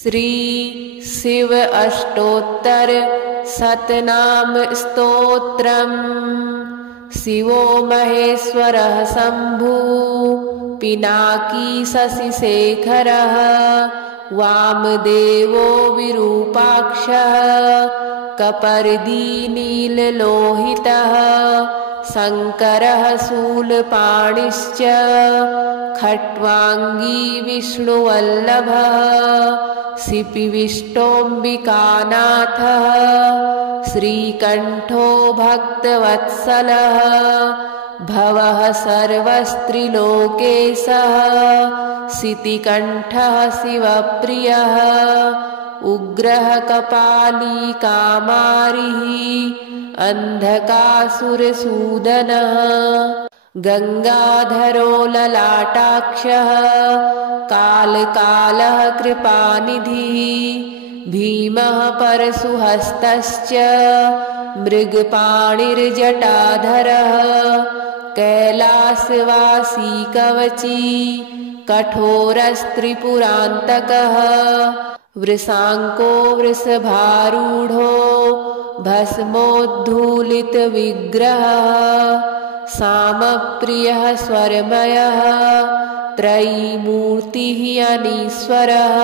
श्री शिव अष्टोत्तर शतनाम स्तोत्रम्। शिवो महेश्वरः शम्भु पिनाकी शशिशेखरः वामदेवो विरूपाक्षः कपर्दी नीललोहितः शङ्करः शूलपाणिश्च खट्वाङ्गी विष्णुवल्लभः शिपिविष्टोऽम्बिकानाथः श्रीकण्ठो भक्तवत्सलः भवः सर्वस्त्रिलोकेशः शितिकण्ठः शिवप्रियः उग्रः कपाली कामारिः अन्धकासुरसूदनः गंगाधरो ललाटाक्षः कालकालः कृपानिधिः भीमः परशुहस्तश्च मृगपाणिर्जटाधरः कैलासवासी कवची कठोरस्त्रिपुरान्तकः वृषाङ्को वृषभारूढो भस्मोद्धूलितविग्रहः सामप्रियः स्वरमयः त्रयीमूर्तिः अनीश्वरः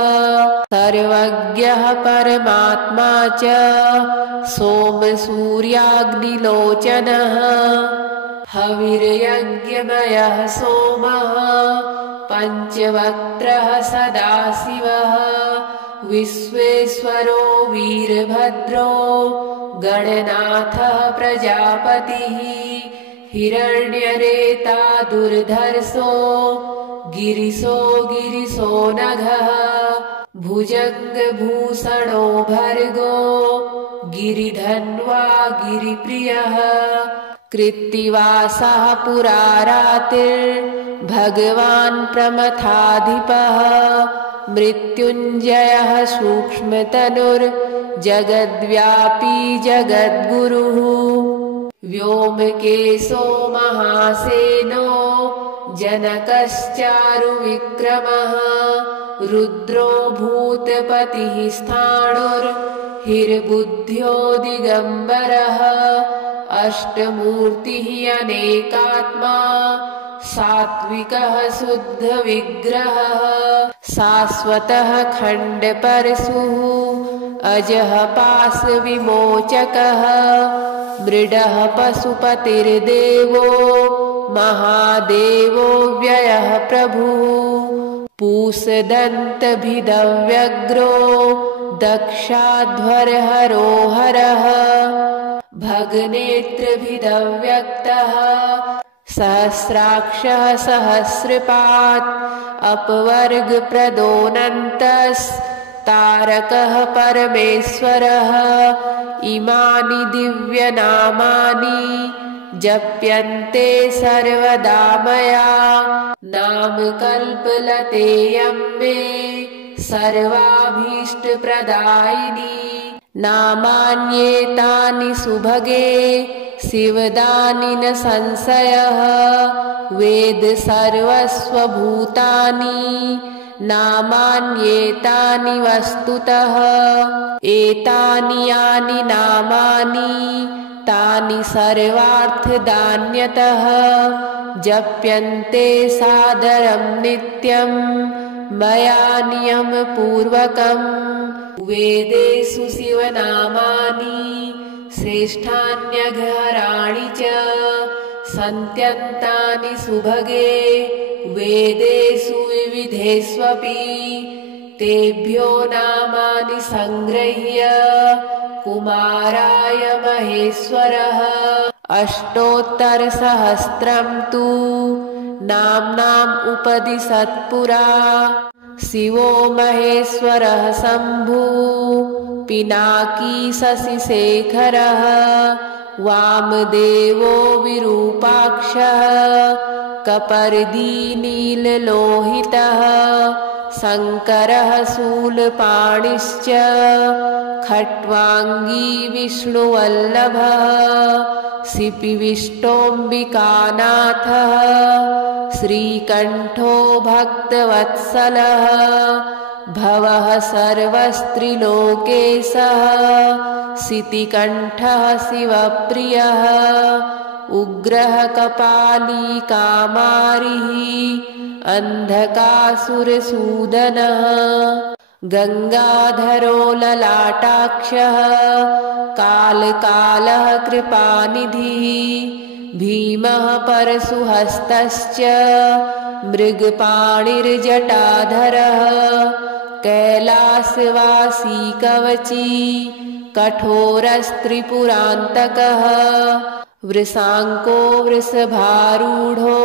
सर्वज्ञः परमात्मा च सोमसूर्याग्निलोचनः हविर्यज्ञमयः सोमः पञ्चवक्त्रः सदाशिवः विश्वेश्वरो वीरभद्रो गणनाथः प्रजापतिः हिरण्यरेता दुर्धर्षो गिरिशो नघः भुजङ्गभूषणो भर्गो गिरिधन्वा गिरिप्रियः कृत्तिवासः पुरारातिर्भगवान् प्रमथाधिपः मृत्युञ्जयः सूक्ष्मतनुर्जगद्व्यापी जगद्गुरुः व्योमकेशो महासेनो जनकश्चारुविक्रमः रुद्रो भूतपतिः स्थाणुर्हिर्बुद्ध्यो दिगम्बरः अष्टमूर्तिः अनेकात्मा सात्विकः शुद्धविग्रहः शाश्वतः खण्डपरशुः अजः पाशविमोचकः मृडः पशुपतिर्देवो महादेवो व्ययः प्रभुः पूषदन्तभिदव्यग्रो दक्षाध्वरहरो हरः भगनेत्रभिदव्यक्तः सहस्राक्षः सहस्रपात् अपवर्गप्रदोऽनन्तस्तारकः परमेश्वरः इमानि दिव्यनामानि जप्यन्ते सर्वदा मया नामकल्पलतेयं मे सर्वाभीष्टप्रदायिनी नामान्येतानि सुभगे शिवदानि न संशयः वेद सर्वस्वभूतानि नामान्येतानि वस्तुतः एतानि यानि नामानि तानि सर्वार्थदान्यतः जप्यन्ते सादरं नित्यं मया नियमपूर्वकम् वेदेषु शिवनामानि श्रेष्ठान्यघराणि च सन्त्यन्तानि सुभगे वेदेषु विविधेष्वपि तेभ्यो नामानि संगृह्य कुमाराय महेश्वरः अष्टोत्तरसहस्रं तु नाम्नाम् उपदिशत्पुरा शिवो महेश्वरः शम्भु पिनाकी शशिशेखरः वामदेवो विरूपाक्षः कपर्दी नीललोहितः शङ्करः शूलपाणिश्च खट्वाङ्गी विष्णुवल्लभः शिपिविष्टोऽम्बिकानाथः श्रीकण्ठो भक्तवत्सलः भवः सर्वस्त्रिलोकेशः सितिकण्ठः शिवप्रियः उग्रः कपाली कामारिः अन्धकासुरसूदनः गङ्गाधरो ललाटाक्षः कालकालः कृपानिधिः भीमः परशुहस्तश्च मृगपाणिर्जटाधरः कैलासवासी कवची कठोरस्त्रिपुरान्तकः वृषाङ्को वृषभारूढो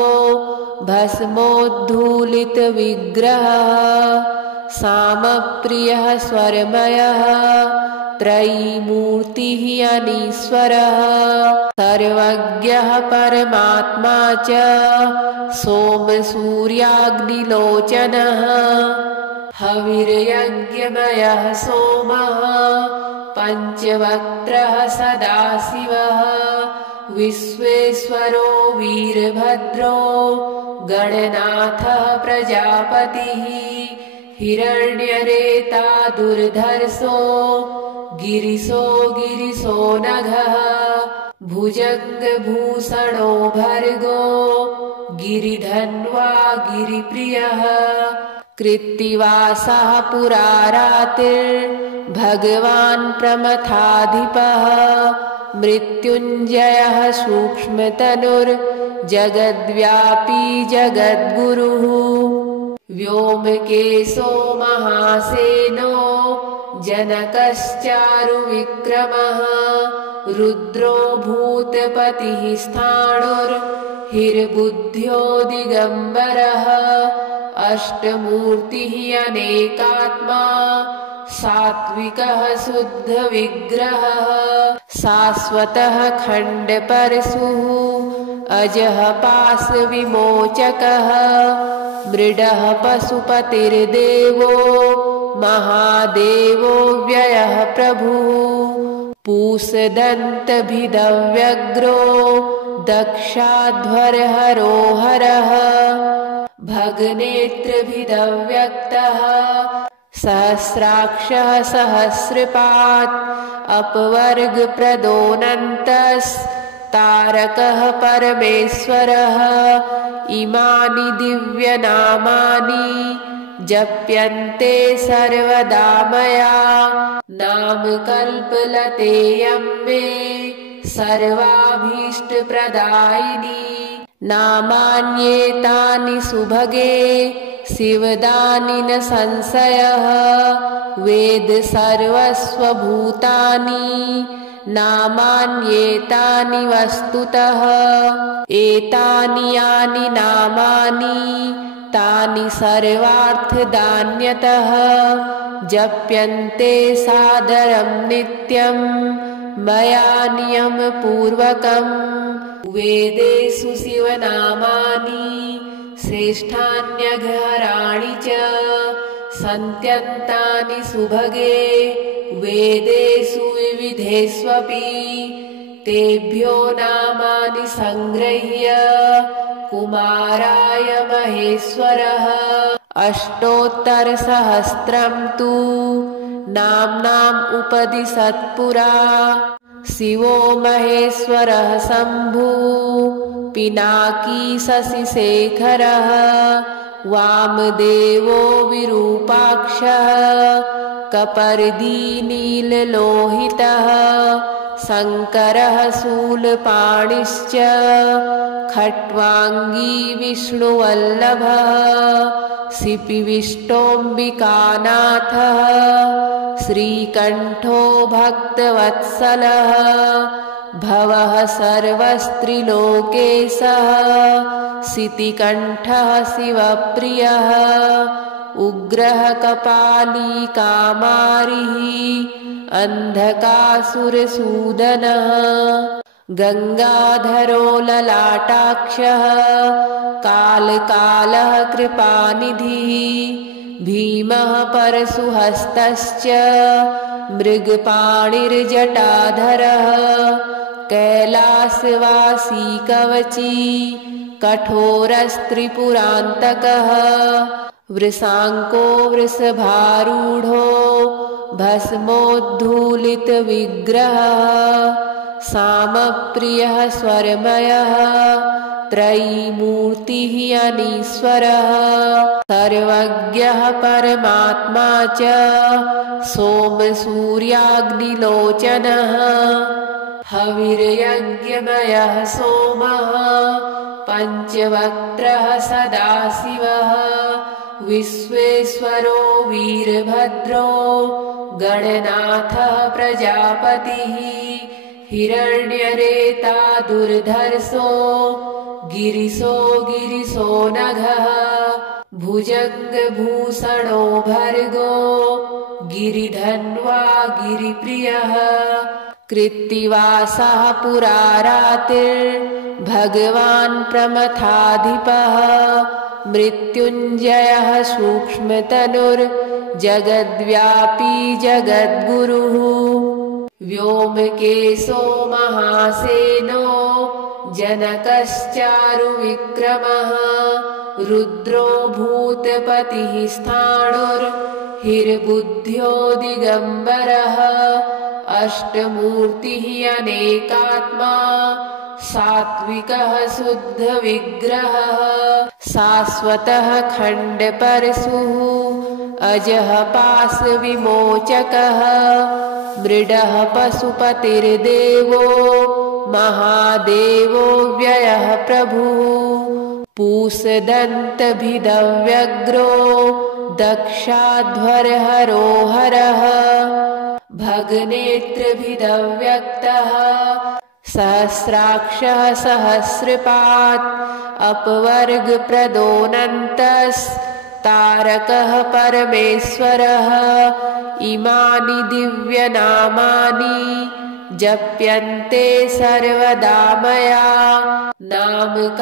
भस्मोद्धूलितविग्रहः सामप्रियः स्वरमयः त्रयीमूर्तिः अनीश्वरः सर्वज्ञः परमात्मा च सोमसूर्याग्निलोचनः हविर्यज्ञमयः सोमः पञ्चवक्त्रः सदाशिवः विश्वेश्वरो वीरभद्रो गणनाथः प्रजापतिः हिरण्यरेता दुर्धर्षो गिरिशो नघः भुजङ्गभूषणो भर्गो गिरिधन्वा गिरिप्रियः कृत्तिवासः पुरारातिर्भगवान् प्रमथाधिपः मृत्युञ्जयः सूक्ष्मतनुर्जगद्व्यापी जगद्गुरुः व्योमकेशो महासेनो जनकश्चारुविक्रमः रुद्रो भूतपतिः स्थाणुर्हिर्बुद्ध्यो दिगम्बरः अष्टमूर्तिः अनेकात्मा सात्विकः शुद्धविग्रहः शाश्वतः खण्डपरशुः अजः पाशविमोचकः मृडः पशुपतिर्देवो महादेवो व्ययः प्रभुः पूषदन्तभिदव्यग्रो दक्षाध्वरहरो हरः भगनेत्रभिदव्यक्तः सहस्राक्षः सहस्रपात् अपवर्गप्रदोऽनन्तस्तारकः परमेश्वरः इमानि दिव्यनामानि जप्यन्ते सर्वदा मया नामकल्पलतेयं मे सर्वाभीष्टप्रदायिनी नामान्येतानि सुभगे शिवदानि न संशयः वेद सर्वस्वभूतानि नामान्येतानि वस्तुतः एतानि यानि नामानि तानि सर्वार्थदान्यतः जप्यन्ते सादरं नित्यं मया नियमपूर्वकम् वेदेषु शिवनामानि श्रेष्ठान्यघराणि च सन्त्यन्तानि सुभगे वेदेषु विविधेष्वपि तेभ्यो नामानि संगृह्य कुमाराय महेश्वरः अष्टोत्तरसहस्रं तु नाम्नाम् उपदिशत्पुरा शिवो महेश्वरः शम्भुः पिनाकी शशिशेखरः वामदेवो विरूपाक्षः कपर्दी नीललोहितः शङ्करः शूलपाणिश्च खट्वाङ्गी विष्णुवल्लभः शिपिविष्टोऽम्बिकानाथः श्रीकण्ठो भक्तवत्सलः भवः सर्वस्त्रिलोकेशः सितिकण्ठः शिवप्रियः उग्रः कपाली कामारिः अन्धकासुरसूदनः गङ्गाधरो ललाटाक्षः कालकालः कृपानिधिः भीमः परशुहस्तश्च मृगपाणिर्जटाधरः कैलासवासी कवची कठोरस्त्रिपुरान्तकः वृषाङ्को वृषभारूढो भस्मोद्धूलितविग्रहः सामप्रियः स्वरमयः त्रयीमूर्तिः अनीश्वरः सर्वज्ञः परमात्मा च सोमसूर्याग्निलोचनः हविर्यज्ञमयः सोमः पञ्चवक्त्रः सदाशिवः विश्वेश्वरो वीरभद्रो गणनाथः प्रजापतिः हिरण्यरेता दुर्धर्षो गिरिशो नघः भुजङ्गभूषणो भर्गो गिरिधन्वा गिरिप्रियः कृत्तिवासः पुरारातिर्भगवान् प्रमथाधिपः मृत्युञ्जयः सूक्ष्मतनुर्जगद्व्यापी जगद्गुरुः व्योमकेशो महासेनो जनकश्चारुविक्रमः रुद्रो भूतपतिः स्थाणुर्हिर्बुद्ध्यो दिगम्बरः अष्टमूर्तिः अनेकात्मा सात्विकः शुद्धविग्रहः शाश्वतः खण्डपरशुः अजः पाशविमोचकः मृडः पशुपतिर्देवो महादेवो व्ययः प्रभुः पूषदन्तभिदव्यग्रो दक्षाध्वरहरो हरः भगनेत्रभिदव्यक्तः सहस्राक्षः सहस्रपात् अपवर्गप्रदोऽनन्तस्तारकः परमेश्वरः इमानि दिव्यनामानि जप्यन्ते सर्वदा मया नामकल्पलतेयं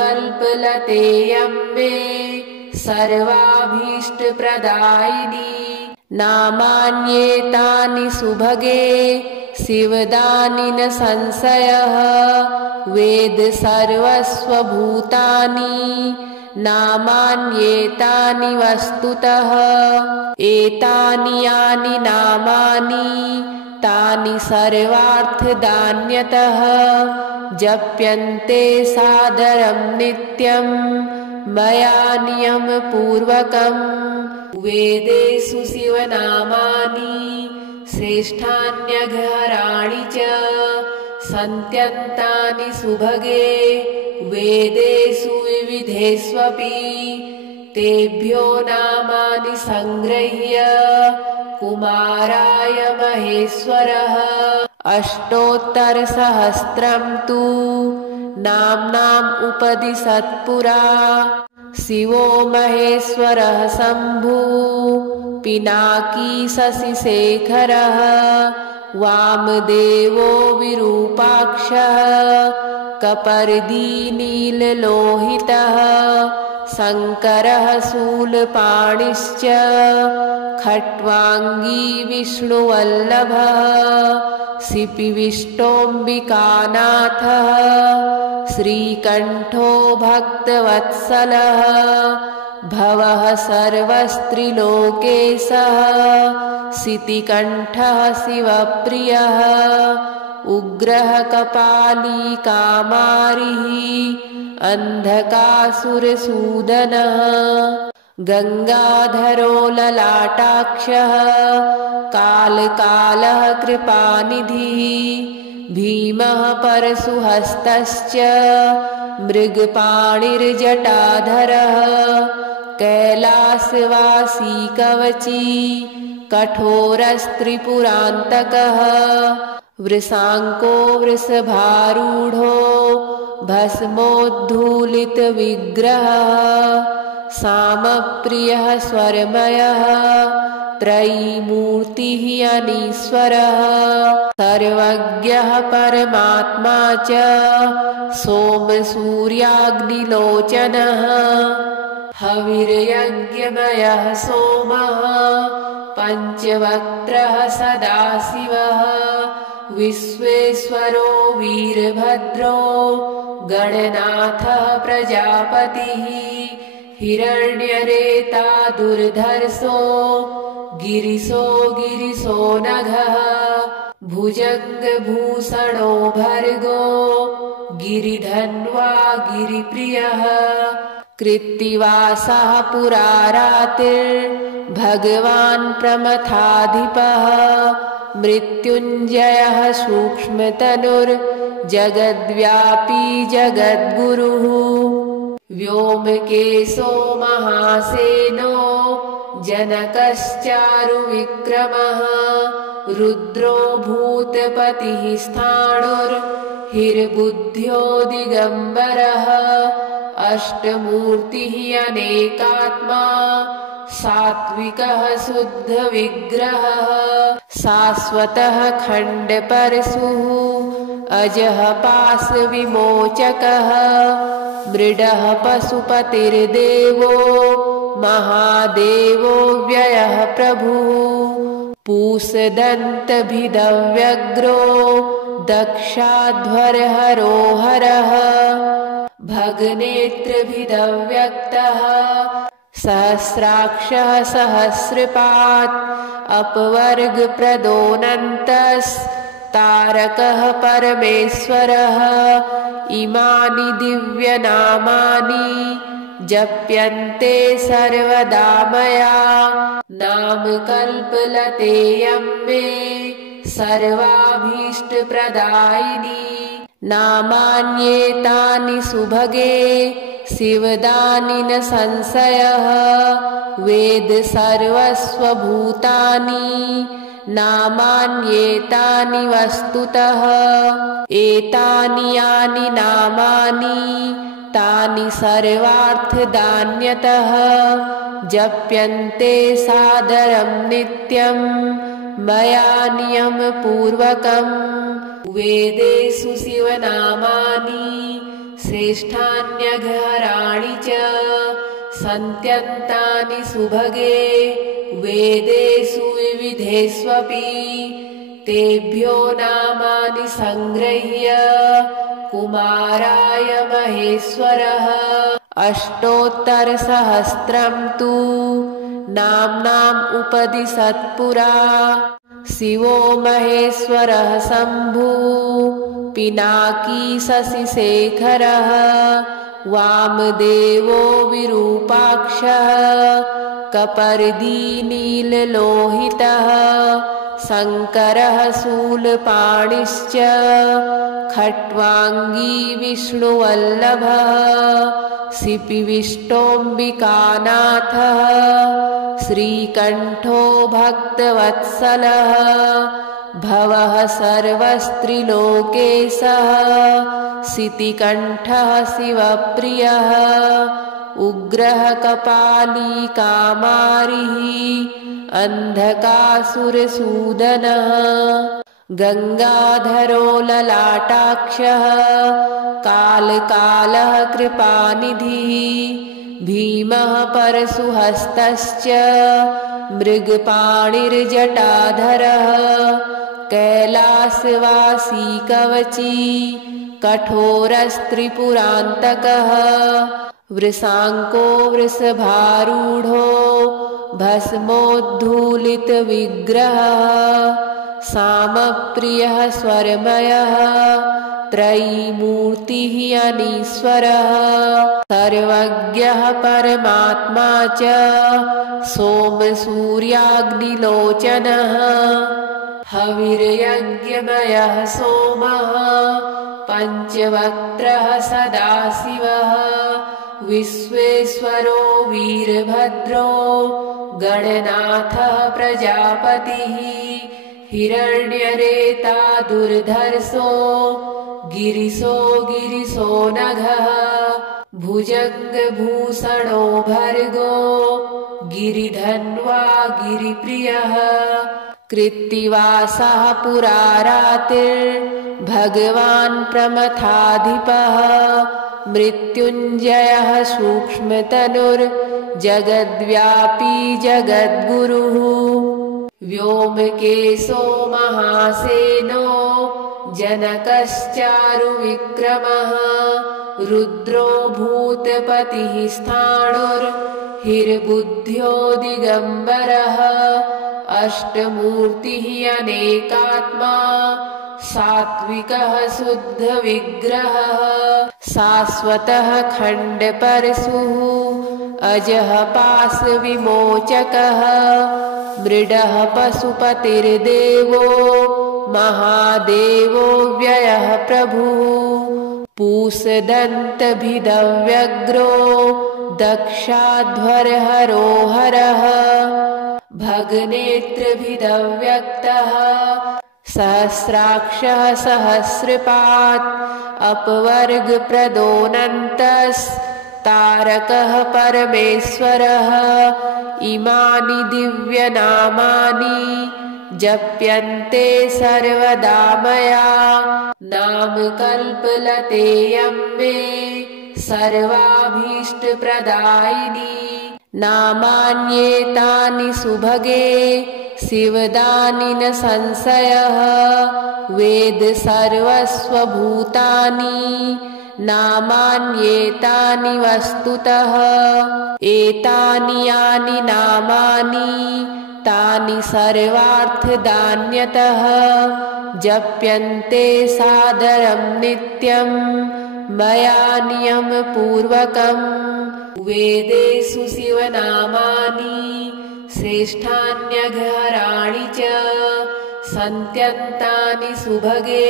मे सर्वाभीष्टप्रदायिनी नामान्येतानि सुभगे शिवदानि न संशयः वेद सर्वस्वभूतानि नामान्येतानि वस्तुतः एतानि यानि नामानि तानि सर्वार्थदान्यतः जप्यन्ते सादरं नित्यं मया नियमपूर्वकम् वेदेषु शिवनामानि श्रेष्ठान्यघराणि च सन्त्यन्तानि सुभगे वेदेषु विविधेष्वपि तेभ्यो नामानि सङ्गृह्य कुमाराय महेश्वरः अष्टोत्तरसहस्रं तु नाम्नाम् उपदिशत्पुरा शिवो महेश्वरः शम्भुः पिनाकी शशिशेखरः वामदेवो विरूपाक्षः कपर्दी नीललोहितः शङ्करः शूलपाणिश्च खट्वाङ्गी विष्णुवल्लभः शिपिविष्टोऽम्बिकानाथः श्रीकण्ठो भक्तवत्सलः भवः सर्वस्त्रिलोकेशः शितिकण्ठः शिवप्रियः उग्रः कपाली कामारिः अन्धकासुरसूदनः गङ्गाधरो ललाटाक्षः कालकालः कृपानिधिः भीमः परशुहस्तश्च मृगपाणिर्जटाधरः कैलासवासी कवची कठोरस्त्रिपुरान्तकः वृषाङ्को वृषभारूढो भस्मोद्धूलितविग्रहः सामप्रियः स्वरमयः त्रयीमूर्तिः अनीश्वरः सर्वज्ञः परमात्मा च सोमसूर्याग्निलोचनः हविर्यज्ञमयः सोमः पञ्चवक्त्रः सदाशिवः विश्वेश्वरो वीरभद्रो गणनाथः प्रजापतिः हिरण्यरेता दुर्धर्षो गिरिशो नघः भुजङ्गभूषणो भर्गो गिरिधन्वा गिरिप्रियः कृत्तिवासः पुरारातिर्भगवान् प्रमथाधिपः मृत्युञ्जयः सूक्ष्मतनुर्जगद्व्यापी जगद्गुरुः व्योमकेशो महासेनो जनकश्चारुविक्रमः रुद्रो भूतपतिः स्थाणुर्हिर्बुद्ध्यो दिगम्बरः अष्टमूर्तिः अनेकात्मा सात्विकः शुद्धविग्रहः शाश्वतः खण्डपरशुः अजः पाशविमोचकः मृडः पशुपतिर्देवो महादेवो व्ययः प्रभुः पूषदन्तभिदव्यग्रो दक्षाध्वरहरो हरः भगनेत्रभिदव्यक्तः सहस्राक्षः सहस्रपात् अपवर्गप्रदोऽनन्तस्तारकः परमेश्वरः इमानि दिव्यनामानि जप्यन्ते सर्वदा मया नाम कल्पलतेयं मे सर्वाभीष्टप्रदायिनी नामान्येतानि सुभगे शिवदानि न संशयः वेद सर्वस्वभूतानि नामान्येतानि वस्तुतः एतानि यानि नामानि तानि सर्वार्थदान्यतः जप्यन्ते सादरं नित्यं मया नियमपूर्वकम् वेदेषु शिवनामानि श्रेष्ठान्यघराणि च सन्त्यन्तानि सुभगे वेदेषु विविधेष्वपि तेभ्यो नामानि संगृह्य कुमाराय महेश्वरः अष्टोत्तरसहस्रं तु नाम्नाम् उपदिशत्पुरा शिवो महेश्वरः शम्भुः पिनाकी शशिशेखरः वामदेवो विरूपाक्षः कपर्दी नीललोहितः शङ्करः शूलपाणिश्च खट्वाङ्गी विष्णुवल्लभः शिपिविष्टोऽम्बिकानाथः श्रीकण्ठो भक्तवत्सलः भवः सर्वस्त्रिलोकेशः शितिकण्ठः शिवप्रियः उग्रः कपाली कामारिः अन्धकासुरसूदनः गङ्गाधरो ललाटाक्षः कालकालः कृपानिधिः भीमः परशुहस्तश्च मृगपाणिर्जटाधरः कैलासवासी कवची कठोरस्त्रिपुरान्तकः वृषाङ्को वृषभारूढो भस्मोद्धूलितविग्रहः सामप्रियः स्वरमयः त्रयीमूर्तिः अनीश्वरः सर्वज्ञः परमात्मा च सोमसूर्याग्निलोचनः हविर्यज्ञमयः सोमः पञ्चवक्त्रः सदाशिवः विश्वेश्वरो वीरभद्रो गणनाथः प्रजापतिः हिरण्यरेता दुर्धर्षो गिरिशो नघः भुजङ्गभूषणो भर्गो गिरिधन्वा गिरिप्रियः कृत्तिवासः पुरारातिर्भगवान् प्रमथाधिपः मृत्युञ्जयः सूक्ष्मतनुर्जगद्व्यापी जगद्गुरुः व्योमकेशो महासेनो जनकश्चारुविक्रमः रुद्रो भूतपतिः स्थाणुर्हिर्बुद्ध्यो दिगम्बरः अष्टमूर्तिः अनेकात्मा सात्विकः शुद्धविग्रहः शाश्वतः खण्डपरशुः अजः पाशविमोचकः मृडः पशुपतिर्देवो महादेवो व्ययः प्रभुः पूषदन्तभिदव्यग्रो दक्षाध्वरहरो हरः भगनेत्रभिदव्यक्तः सहस्राक्षः सहस्रपात् अपवर्गप्रदोऽनन्तस्तारकः परमेश्वरः इमानि दिव्यनामानि जप्यन्ते सर्वदा मया नामकल्पलतेयं मे सर्वाभीष्टप्रदायिनी नामान्येतानि सुभगे शिवदानि न संशयः वेद सर्वस्वभूतानि नामान्येतानि वस्तुतः एतानि यानि नामानि तानि सर्वार्थदान्यतः जप्यन्ते सादरं नित्यं मया नियमपूर्वकम् वेदेषु शिवनामानि श्रेष्ठान्यघराणि च सन्त्यन्तानि सुभगे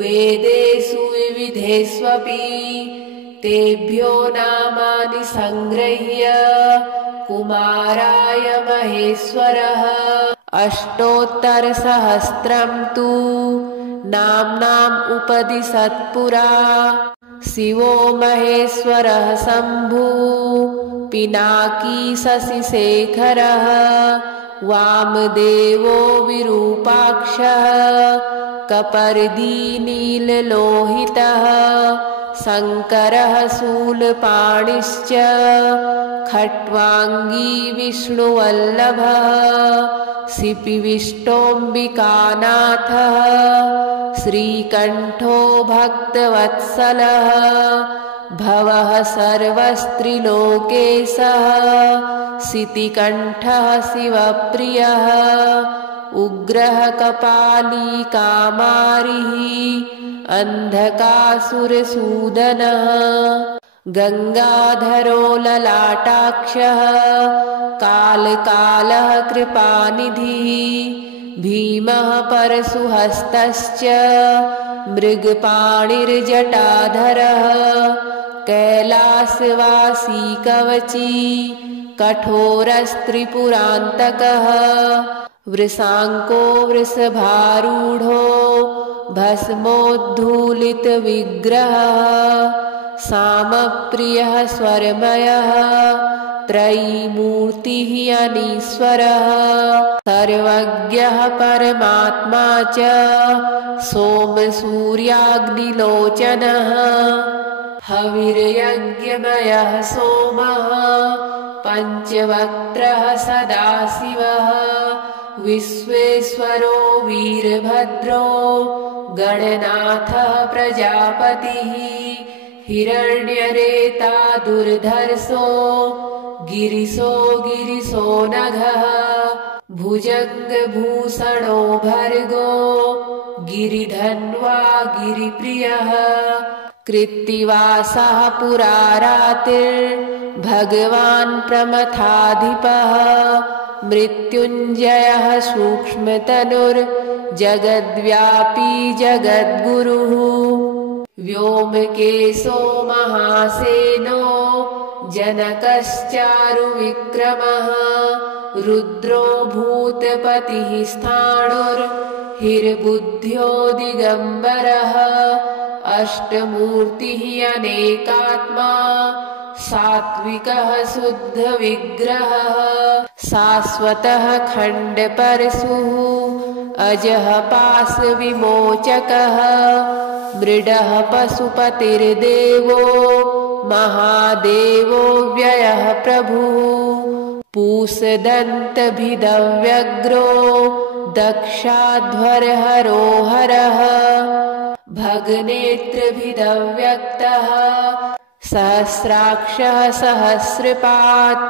वेदेषु विविधेष्वपि तेभ्यो नामानि संगृह्य कुमाराय महेश्वरः अष्टोत्तरसहस्रं तु नाम्नाम् उपदिशत्पुरा शिवो महेश्वरः शम्भुः पिनाकी शशिशेखरः वामदेवो विरूपाक्षः कपर्दीनीललोहितः शङ्करः शूलपाणिश्च खट्वाङ्गी विष्णुवल्लभः शिपिविष्टोऽम्बिकानाथः श्रीकण्ठो भक्तवत्सलः भवः सर्वस्त्रिलोकेशः शितिकण्ठः शिवप्रियः उग्रः कपाली कामारिः अन्धकासुरसूदनः गङ्गाधरो ललाटाक्षः कालकालः कृपानिधिः भीमः परशुहस्तश्च मृगपाणिर्जटाधरः कैलासवासी कवची कठोरस्त्रिपुरान्तकः वृषाङ्को वृषभारूढो भस्मोद्धूलितविग्रहः सामप्रियः स्वरमयः त्रयीमूर्तिः अनीश्वरः सर्वज्ञः परमात्मा च सोमसूर्याग्निलोचनः हविर्यज्ञमयः सोमः पञ्चवक्त्रः सदाशिवः विश्वेश्वरो वीरभद्रो गणनाथः प्रजापतिः हिरण्यरेता दुर्धर्षो गिरिशो नघः भुजङ्गभूषणो भर्गो गिरिधन्वा गिरिप्रियः कृत्तिवासः पुरारातिर्भगवान् प्रमथाधिपः मृत्युञ्जयः सूक्ष्मतनुर्जगद्व्यापी जगद्गुरुः व्योमकेशो महासेनो जनकश्चारुविक्रमः रुद्रो भूतपतिः स्थाणुर्हिर्बुद्ध्यो दिगम्बरः अष्टमूर्तिः अनेकात्मा सात्विकः शुद्धविग्रहः शाश्वतः खण्डपरशुः अजः पाशविमोचकः मृडः पशुपतिर्देवो महादेवो व्ययः प्रभुः पूषदन्तभिदव्यग्रो दक्षाध्वरहरो हरः भगनेत्रभिदव्यक्तः सहस्राक्षः सहस्रपात्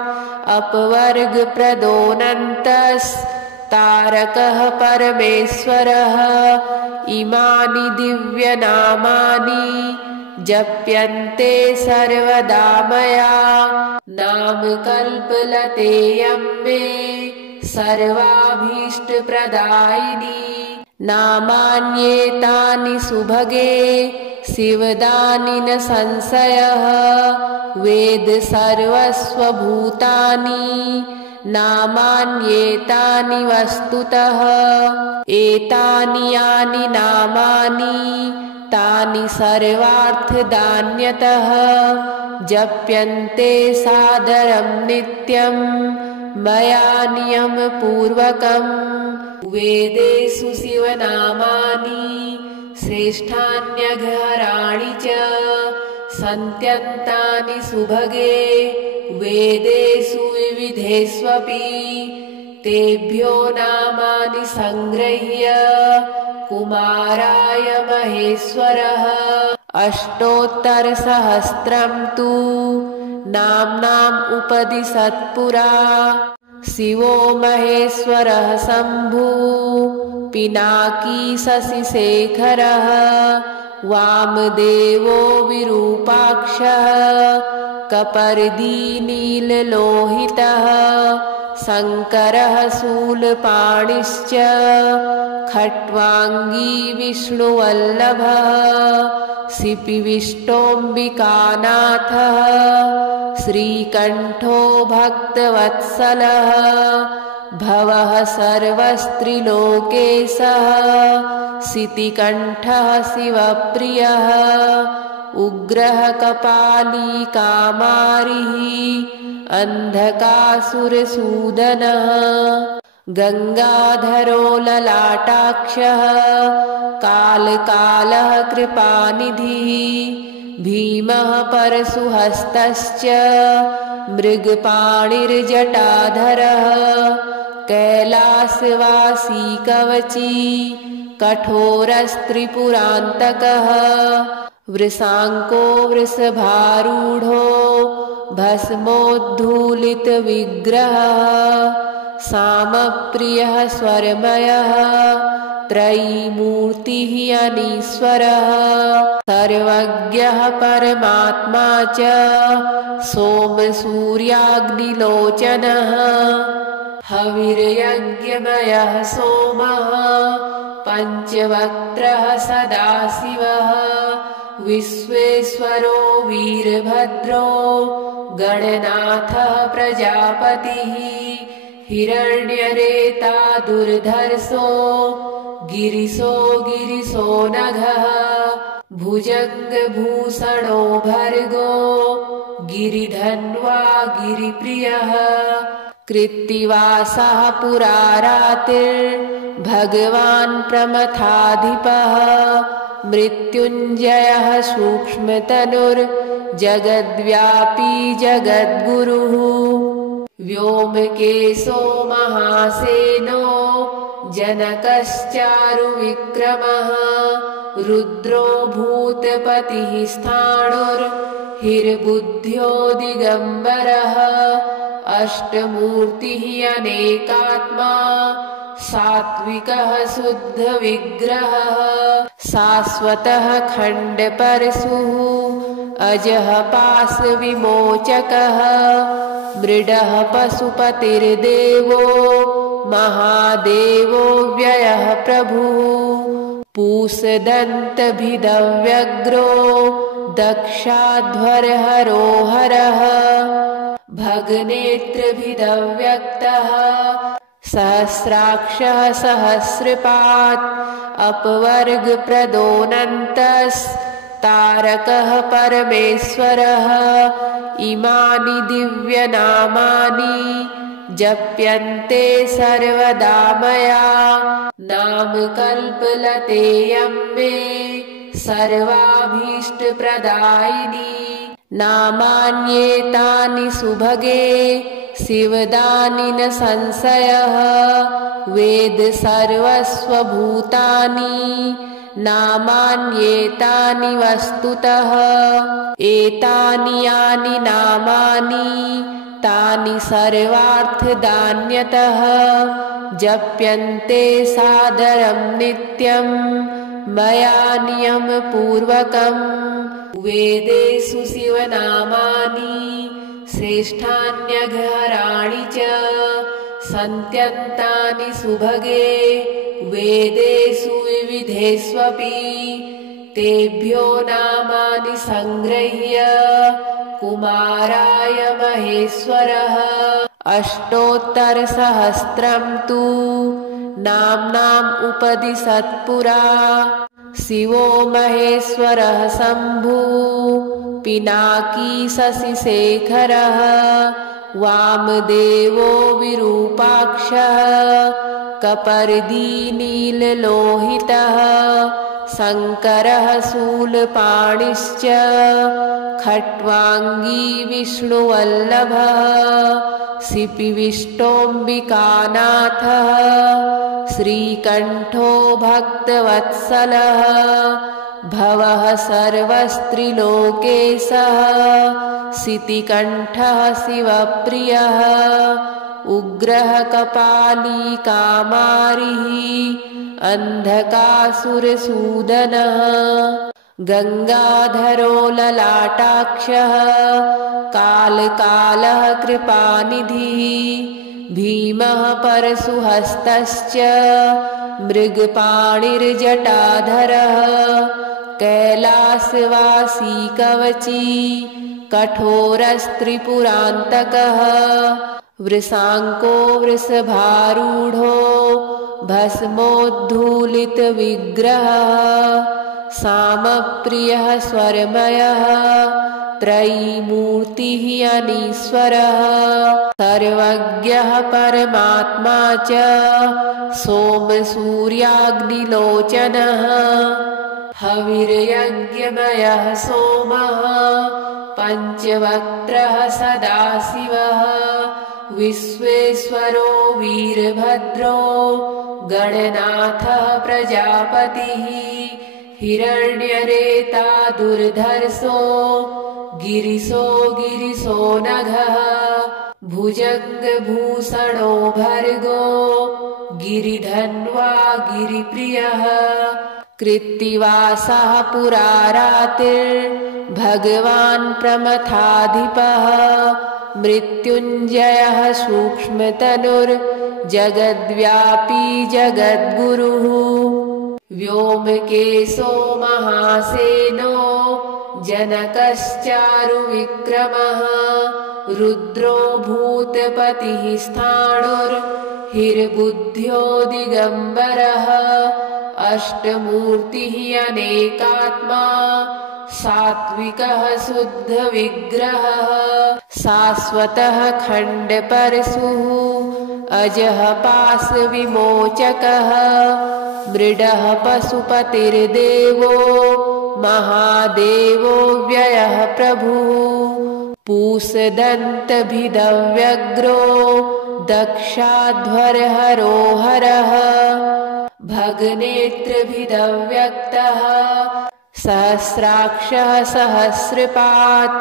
अपवर्गप्रदोऽनन्तस्तारकः परमेश्वरः इमानि दिव्यनामानि जप्यन्ते सर्वदा मया नामकल्पलतेयं मे सर्वाभीष्टप्रदायिनी नामान्येतानि सुभगे शिवदानि न संशयः वेद सर्वस्वभूतानि नामान्येतानि वस्तुतः एतानि यानि नामानि तानि सर्वार्थदान्यतः जप्यन्ते सादरं नित्यं मया नियमपूर्वकम् वेदेषु शिवनामानि श्रेष्ठान्यघराणि च सन्त्यन्तानि सुभगे वेदेषु विविधेष्वपि तेभ्यो नामानि संगृह्य कुमाराय महेश्वरः अष्टोत्तरसहस्रं तु नाम्नाम् उपदिशत्पुरा शिवो महेश्वरः शम्भु पिनाकी शशिशेखरः वामदेवो विरूपाक्षः कपर्दी नीललोहितः शङ्करः शूलपाणिश्च खट्वाङ्गी विष्णुवल्लभः शिपिविष्टोऽम्बिकानाथः श्रीकण्ठो भक्तवत्सलः भवः सर्वस्त्रिलोकेशः शितिकण्ठः शिवप्रियः उग्रः कपाली कामारिः अन्धकासुरसूदनः गङ्गाधरो ललाटाक्षः कालकालः कृपानिधिः भीमः परशुहस्तश्च मृगपाणिर्जटाधरः कैलासवासी कवची कठोरस्त्रिपुरान्तकः वृषाङ्को वृषभारूढो भस्मोद्धूलितविग्रहः सामप्रियः स्वरमयः त्रयीमूर्तिः अनीश्वरः सर्वज्ञः परमात्मा च सोमसूर्याग्निलोचनः हविर्यज्ञमयः सोमः पञ्चवक्त्रः सदाशिवः विश्वेश्वरो वीरभद्रो गणनाथः प्रजापतिः हिरण्यरेता दुर्धर्षो गिरिशो नघः भुजङ्गभूषणो भर्गो गिरिधन्वा गिरिप्रियः कृत्तिवासः पुरारातिर्भगवान् प्रमथाधिपः मृत्युञ्जयः सूक्ष्मतनुर्जगद्व्यापी जगद्गुरुः व्योमकेशो महासेनो जनकश्चारुविक्रमः रुद्रो भूतपतिः स्थाणुर्हिर्बुद्ध्यो दिगम्बरः अष्टमूर्तिः अनेकात्मा सात्विकः शुद्धविग्रहः शाश्वतः खण्डपरशुः अजः पाशविमोचकः मृडः पशुपतिर्देवो महादेवो व्ययः प्रभुः पूषदन्तभिदव्यग्रो दक्षाध्वरहरो हरः भगनेत्रभिदव्यक्तः सहस्राक्षः सहस्रपात् अपवर्गप्रदोऽनन्तस्तारकः परमेश्वरः इमानि दिव्यनामानि जप्यन्ते सर्वदा मया नामकल्पलतेयं मे सर्वाभीष्टप्रदायिनी नामान्येतानि सुभगे शिवदानि न संशयः वेद सर्वस्वभूतानि नामान्येतानि वस्तुतः एतानि यानि नामानि तानि सर्वार्थदान्यतः जप्यन्ते सादरं नित्यं मया नियमपूर्वकम् वेदेषु शिवनामानि श्रेष्ठान्यघराणि च सन्त्यन्तानि सुभगे वेदेषु विविधेष्वपि तेभ्यो नामानि संगृह्य कुमाराय महेश्वरः अष्टोत्तरसहस्रं तु नाम्नाम् उपदिशत्पुरा शिवो महेश्वरः शम्भु पिनाकी शशिशेखरः वामदेवो विरूपाक्षः कपर्दी नीललोहितः शङ्करः शूलपाणिश्च खट्वाङ्गी विष्णुवल्लभः शिपिविष्टोऽम्बिकानाथः श्रीकण्ठो भक्तवत्सलः भवः सर्वस्त्रिलोकेशः शितिकण्ठः शिवप्रियः उग्रः कपाली कामारिः अन्धकासुरसूदनः गङ्गाधरो ललाटाक्षः कालकालः कृपानिधिः भीमः परशुहस्तश्च मृगपाणिर्जटाधरः कैलासवासी कवची कठोरस्त्रिपुरान्तकः वृषाङ्को वृषभारूढो भस्मोद्धूलितविग्रहः सामप्रियः स्वरमयः त्रयीमूर्तिः अनीश्वरः सर्वज्ञः परमात्मा च सोमसूर्याग्निलोचनः हविर्यज्ञमयः सोमः पञ्चवक्त्रः सदाशिवः विश्वेश्वरो वीरभद्रो गणनाथः प्रजापतिः हिरण्यरेता दुर्धर्षो गिरिशो नघः भुजङ्गभूषणो भर्गो गिरिधन्वा गिरिप्रियः कृत्तिवासः पुरारातिर्भगवान् प्रमथाधिपः मृत्युञ्जयः सूक्ष्मतनुर्जगद्व्यापी जगद्गुरुः व्योमकेशो महासेनो जनकश्चारुविक्रमः रुद्रो भूतपतिः स्थाणुर्हिर्बुद्ध्यो दिगम्बरः अष्टमूर्तिः अनेकात्मा सात्विकः शुद्धविग्रहः शाश्वतः खण्डपरशुः अजः पाशविमोचकः मृडः पशुपतिर्देवो महादेवो व्ययः प्रभुः पूषदन्तभिदव्यग्रो दक्षाध्वरहरो हरः भगनेत्रभिदव्यक्तः सहस्राक्षः सहस्रपात्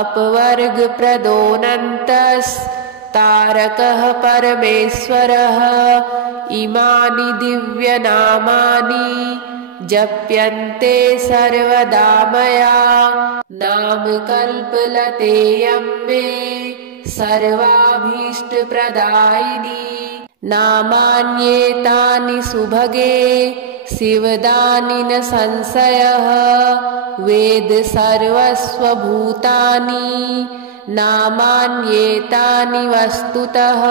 अपवर्गप्रदोऽनन्तस्तारकः परमेश्वरः इमानि दिव्यनामानि जप्यन्ते सर्वदा मया नामकल्पलतेयं मे सर्वाभीष्टप्रदायिनी नामान्येतानि सुभगे शिवदानि न संशयः वेद सर्वस्वभूतानि नामान्येतानि वस्तुतः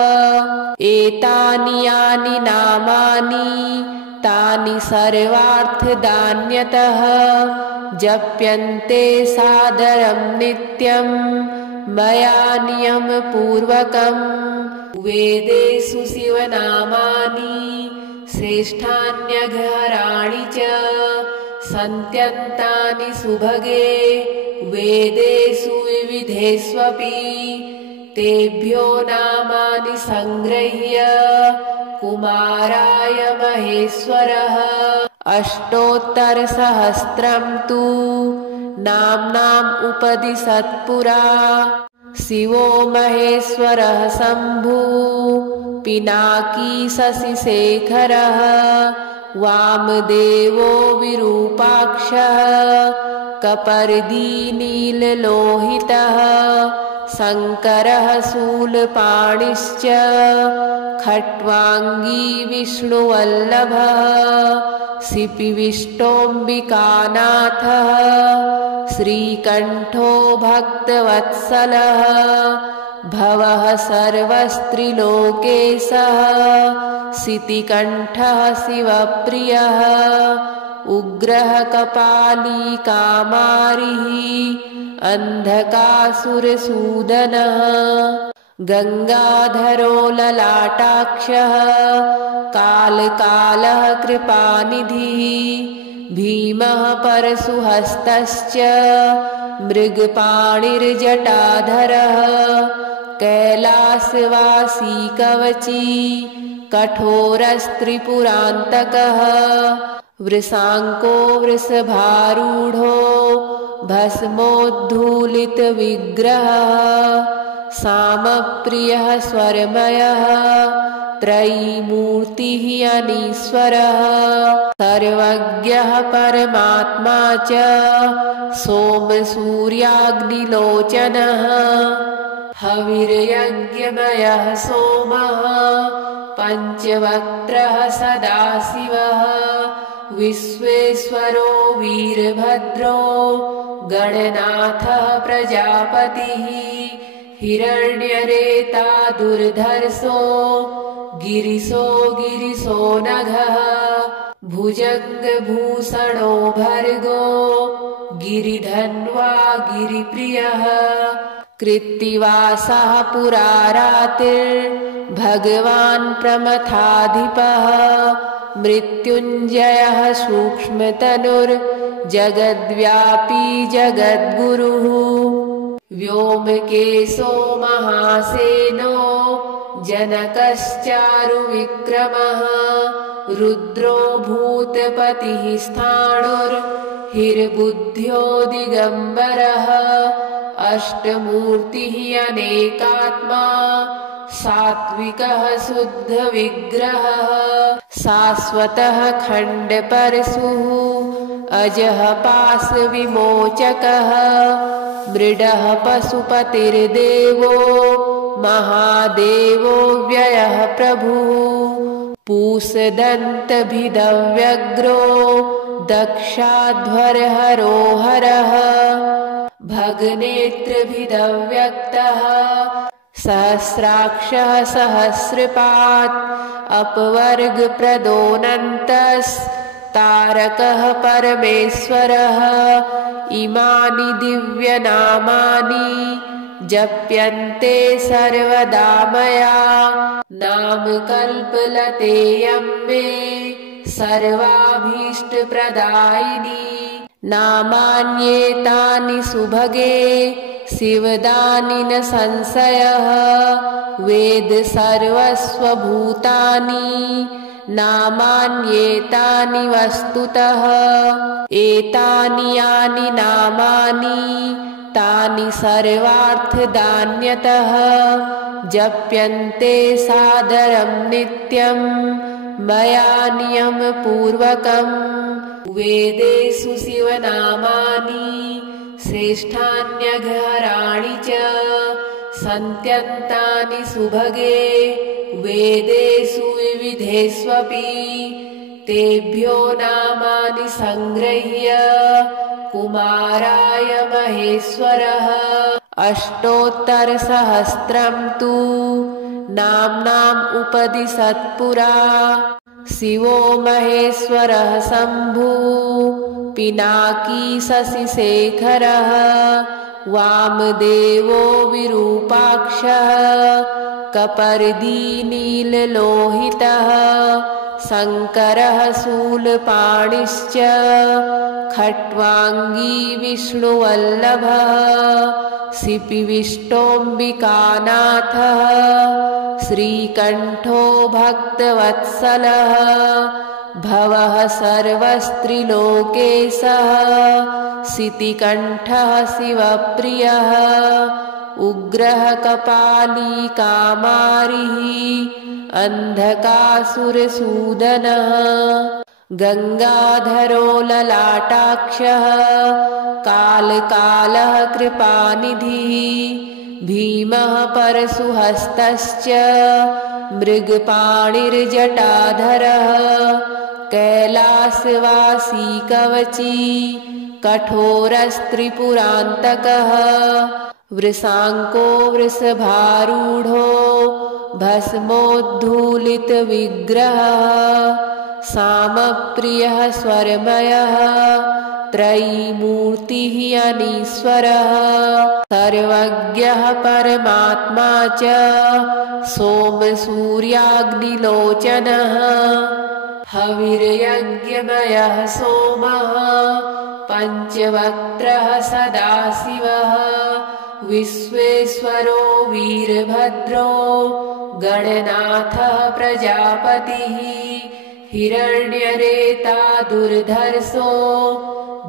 एतानि यानि नामानि तानि सर्वार्थदान्यतः जप्यन्ते सादरं नित्यं मया नियमपूर्वकम् वेदेषु शिवनामानि श्रेष्ठान्यघराणि च सन्त्यन्तानि सुभगे वेदेषु विविधेष्वपि तेभ्यो नामानि संगृह्य कुमाराय महेश्वरः अष्टोत्तरसहस्रं तु नाम्नाम् उपदिशत्पुरा शिवो महेश्वरः शम्भुः पिनाकी शशिशेखरः वामदेवो विरूपाक्षः कपर्दी नीललोहितः शङ्करः शूलपाणिश्च खट्वाङ्गी विष्णुवल्लभः शिपिविष्टोऽम्बिकानाथः श्रीकण्ठो भक्तवत्सलः भवः सर्वस्त्रिलोकेशः शितिकण्ठः शिवप्रियः उग्रः कपाली कामारिः अन्धकासुरसूदनः गङ्गाधरो ललाटाक्षः कालकालः कृपानिधिः भीमः परशुहस्तश्च मृगपाणिर्जटाधरः कैलासवासी कवची कठोरस्त्रिपुरान्तकः वृषाङ्को वृषभारूढो भस्मोद्धूलितविग्रहः सामप्रियः स्वरमयः त्रयीमूर्तिः अनीश्वरः सर्वज्ञः परमात्मा च सोमसूर्याग्निलोचनः हविर्यज्ञमयः सोमः पञ्चवक्त्रः सदाशिवः विश्वेश्वरो वीरभद्रो गणनाथः प्रजापतिः हिरण्यरेता दुर्धर्षो गिरिशो नघः भुजङ्गभूषणो भर्गो गिरिधन्वा गिरिप्रियः कृत्तिवासः पुरारातिर्भगवान् प्रमथाधिपः मृत्युञ्जयः सूक्ष्मतनुर्जगद्व्यापी जगद्गुरुः व्योमकेशो महासेनो जनकश्चारुविक्रमः रुद्रो भूतपतिः स्थाणुर्हिर्बुद्ध्यो दिगम्बरः अष्टमूर्तिः अनेकात्मा सात्विकः शुद्धविग्रहः शाश्वतः खण्डपरशुः अजः पाशविमोचकः मृडः पशुपतिर्देवो महादेवो व्ययः प्रभुः पूषदन्तभिदव्यग्रो दक्षाध्वरहरो हरः भगनेत्रभिदव्यक्तः सहस्राक्षः सहस्रपात् अपवर्गप्रदोऽनन्तस्तारकः परमेश्वरः इमानि दिव्यनामानि जप्यन्ते सर्वदा मया नामकल्पलतेऽम्बे सर्वाभीष्टप्रदायिनी नामान्येतानि सुभगे शिवदानि न संशयः वेद सर्वस्वभूतानि नामान्येतानि वस्तुतः एतानि यानि नामानि तानि सर्वार्थदान्यतः जप्यन्ते सादरं नित्यं मया नियमपूर्वकम् वेदेषु शिवनामानि श्रेष्ठान्यघराणि च सन्त्यन्तानि सुभगे वेदेषु विविधेष्वपि तेभ्यो नामानि संगृह्य कुमाराय महेश्वरः अष्टोत्तरसहस्रं तु नाम्नाम् उपदिशत्पुरा शिवो महेश्वरः शम्भुः पिनाकी शशिशेखरः वामदेवो विरूपाक्षः कपर्दी नीललोहितः शङ्करः शूलपाणिश्च खट्वाङ्गी विष्णुवल्लभः शिपिविष्टोऽम्बिकानाथः श्रीकण्ठो भक्तवत्सलः भवः सर्वस्त्रिलोकेशः सितिकण्ठः शिवप्रियः उग्रः कपाली कामारिः अन्धकासुरसूदनः गङ्गाधरो ललाटाक्षः कालकालः कृपानिधिः भीमः परशुहस्तश्च मृगपाणिर्जटाधरः कैलासवासी कवची कठोरस्त्रिपुरान्तकः वृषाङ्को वृषभारूढो भस्मोद्धूलितविग्रहः सामप्रियः स्वरमयः त्रयीमूर्तिः अनीश्वरः सर्वज्ञः परमात्मा च सोमसूर्याग्निलोचनः हविर्यज्ञमयः सोमः पञ्चवक्त्रः सदाशिवः विश्वेश्वरो वीरभद्रो गणनाथः प्रजापतिः हिरण्यरेता दुर्धर्षो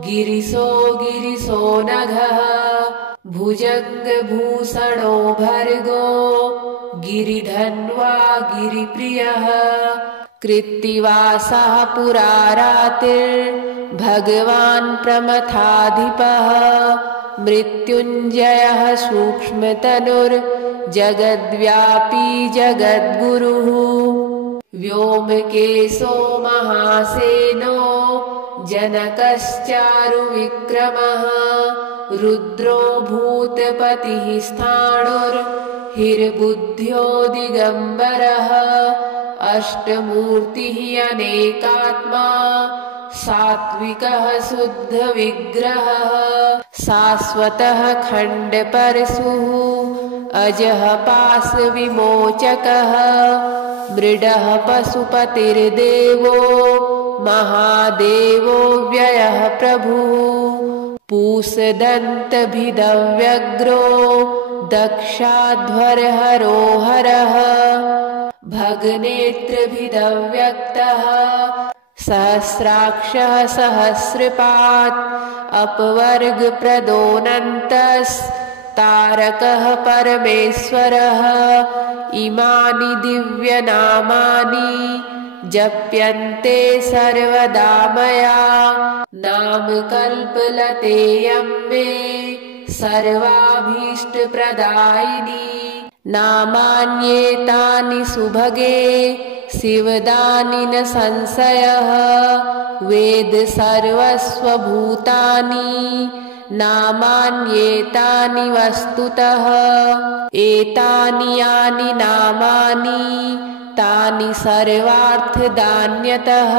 गिरिशो नघः भुजङ्गभूषणो भर्गो गिरिधन्वा गिरिप्रियः कृत्तिवासः पुरारातिर्भगवान् प्रमथाधिपः मृत्युञ्जयः सूक्ष्मतनुर्जगद्व्यापी जगद्गुरुः व्योमकेशो महासेनो जनकश्चारुविक्रमः रुद्रो भूतपतिः स्थाणुर्हिर्बुद्ध्यो दिगम्बरः अष्टमूर्तिः अनेकात्मा सात्विकः शुद्धविग्रहः शाश्वतः खण्डपरशुः अजः पाशविमोचकः मृडः पशुपतिर्देवो महादेवो व्ययः प्रभुः पूषदन्तभिदव्यग्रो दक्षाध्वरहरो हरः भगनेत्रभिदव्यक्तः सहस्राक्षः सहस्रपात् अपवर्गप्रदोऽनन्तस्तारकः परमेश्वरः इमानि दिव्यनामानि जप्यन्ते सर्वदा मया नामकल्पलतेयं मे सर्वाभीष्टप्रदायिनी नामान्येतानि सुभगे शिवदानि न संशयः वेद सर्वस्वभूतानि नामान्येतानि वस्तुतः एतानि यानि नामानि तानि सर्वार्थदान्यतः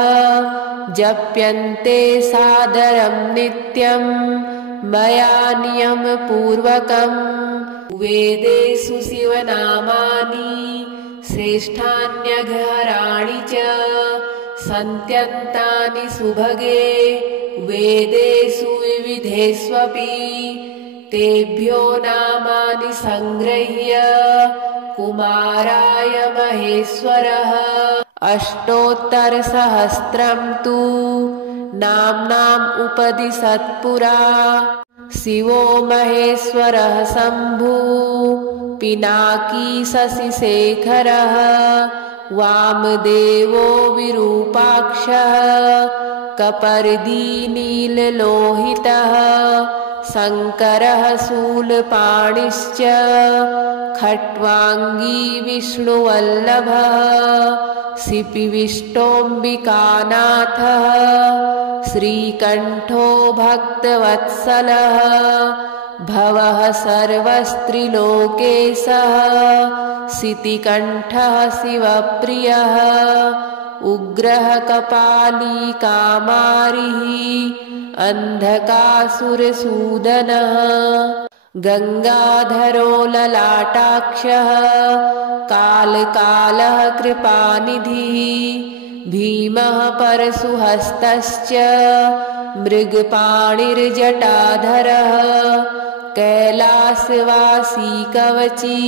जप्यन्ते सादरं नित्यं मया नियमपूर्वकम् वेदेषु शिवनामानि श्रेष्ठान्यघराणि च सन्त्यन्तानि सुभगे वेदेषु विविधेष्वपि तेभ्यो नामानि सङ्गृह्य कुमाराय महेश्वरः अष्टोत्तरसहस्रं तु नाम्नाम् उपदिशत्पुरा शिवो महेश्वरः शम्भुः पिनाकी शशिशेखरः वामदेवो विरूपाक्षः कपर्दी नीललोहितः शङ्करः शूलपाणिश्च खट्वाङ्गी विष्णुवल्लभः शिपिविष्टोऽम्बिकानाथः श्रीकण्ठो भक्तवत्सलः भवः सर्वस्त्रिलोकेशः सितिकण्ठः शिवप्रियः उग्रः कपाली कामारिः अन्धकासुरसूदनः गङ्गाधरो ललाटाक्षः कालकालः कृपानिधिः भीमः परशुहस्तश्च मृगपाणिर्जटाधरः कैलासवासी कवची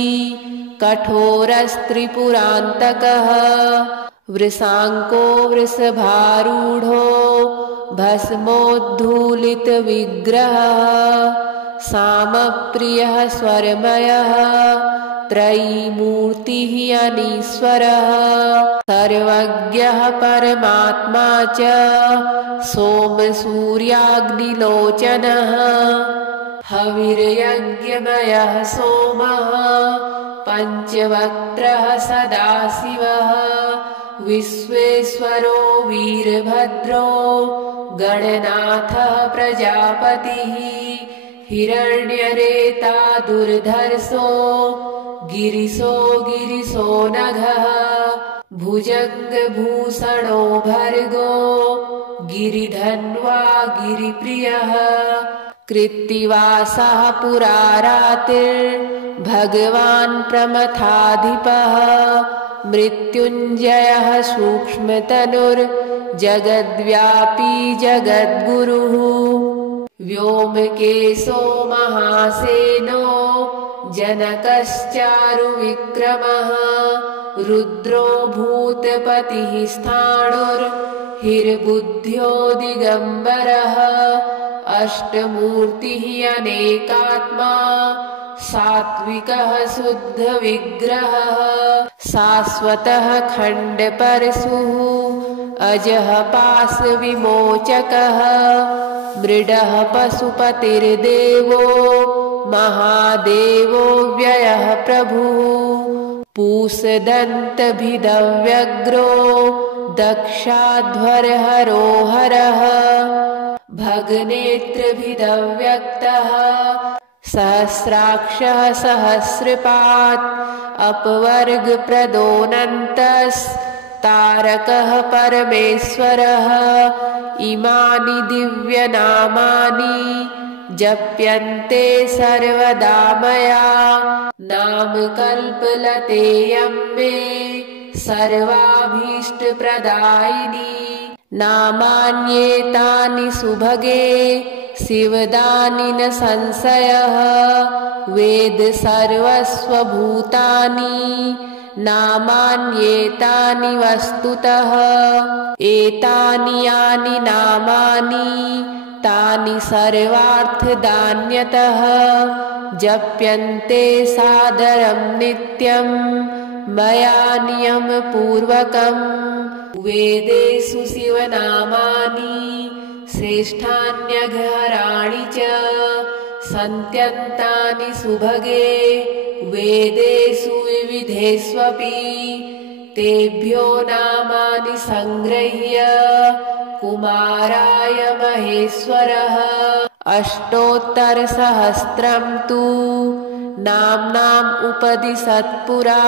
कठोरस्त्रिपुरान्तकः वृषाङ्को वृषभारूढो भस्मोद्धूलितविग्रहः सामप्रियः स्वरमयः त्रयीमूर्तिः अनीश्वरः सर्वज्ञः परमात्मा च सोमसूर्याग्निलोचनः हविर्यज्ञमयः सोमः पञ्चवक्त्रः सदाशिवः विश्वेश्वरो वीरभद्रो गणनाथः प्रजापतिः हिरण्यरेता दुर्धर्षो गिरिशो नघः भुजङ्गभूषणो भर्गो गिरिधन्वा गिरिप्रियः कृत्तिवासः पुरारातिर्भगवान् प्रमथाधिपः मृत्युञ्जयः सूक्ष्मतनुर्जगद्व्यापी जगद्गुरुः व्योमकेशो महासेनो जनकश्चारुविक्रमः रुद्रो भूतपतिः स्थाणुर्हिर्बुद्ध्यो दिगम्बरः अष्टमूर्तिः अनेकात्मा सात्विकः शुद्धविग्रहः शाश्वतः खण्डपरशुः अजः पाशविमोचकः मृडः पशुपतिर्देवो महादेवो व्ययः प्रभुः पूषदन्तभिदव्यग्रो दक्षाध्वरहरो हरः भगनेत्रभिदव्यक्तः सहस्राक्षः सहस्रपात् अपवर्गप्रदोऽनन्तस्तारकः परमेश्वरः इमानि दिव्यनामानि जप्यन्ते सर्वदा मया नामकल्पलतेयं मे सर्वाभीष्टप्रदायिनी नामान्येतानि सुभगे शिवदानि न संशयः वेद सर्वस्वभूतानि नामान्येतानि वस्तुतः एतानि यानि नामानि तानि सर्वार्थदान्यतः जप्यन्ते सादरं नित्यं मया नियमपूर्वकम् वेदेषु शिवनामानि श्रेष्ठान्यघराणि च सन्त्यन्तानि सुभगे वेदेषु विविधेष्वपि तेभ्यो नामानि संगृह्य कुमाराय महेश्वरः अष्टोत्तरसहस्रं तु नाम्नाम् उपदिशत्पुरा।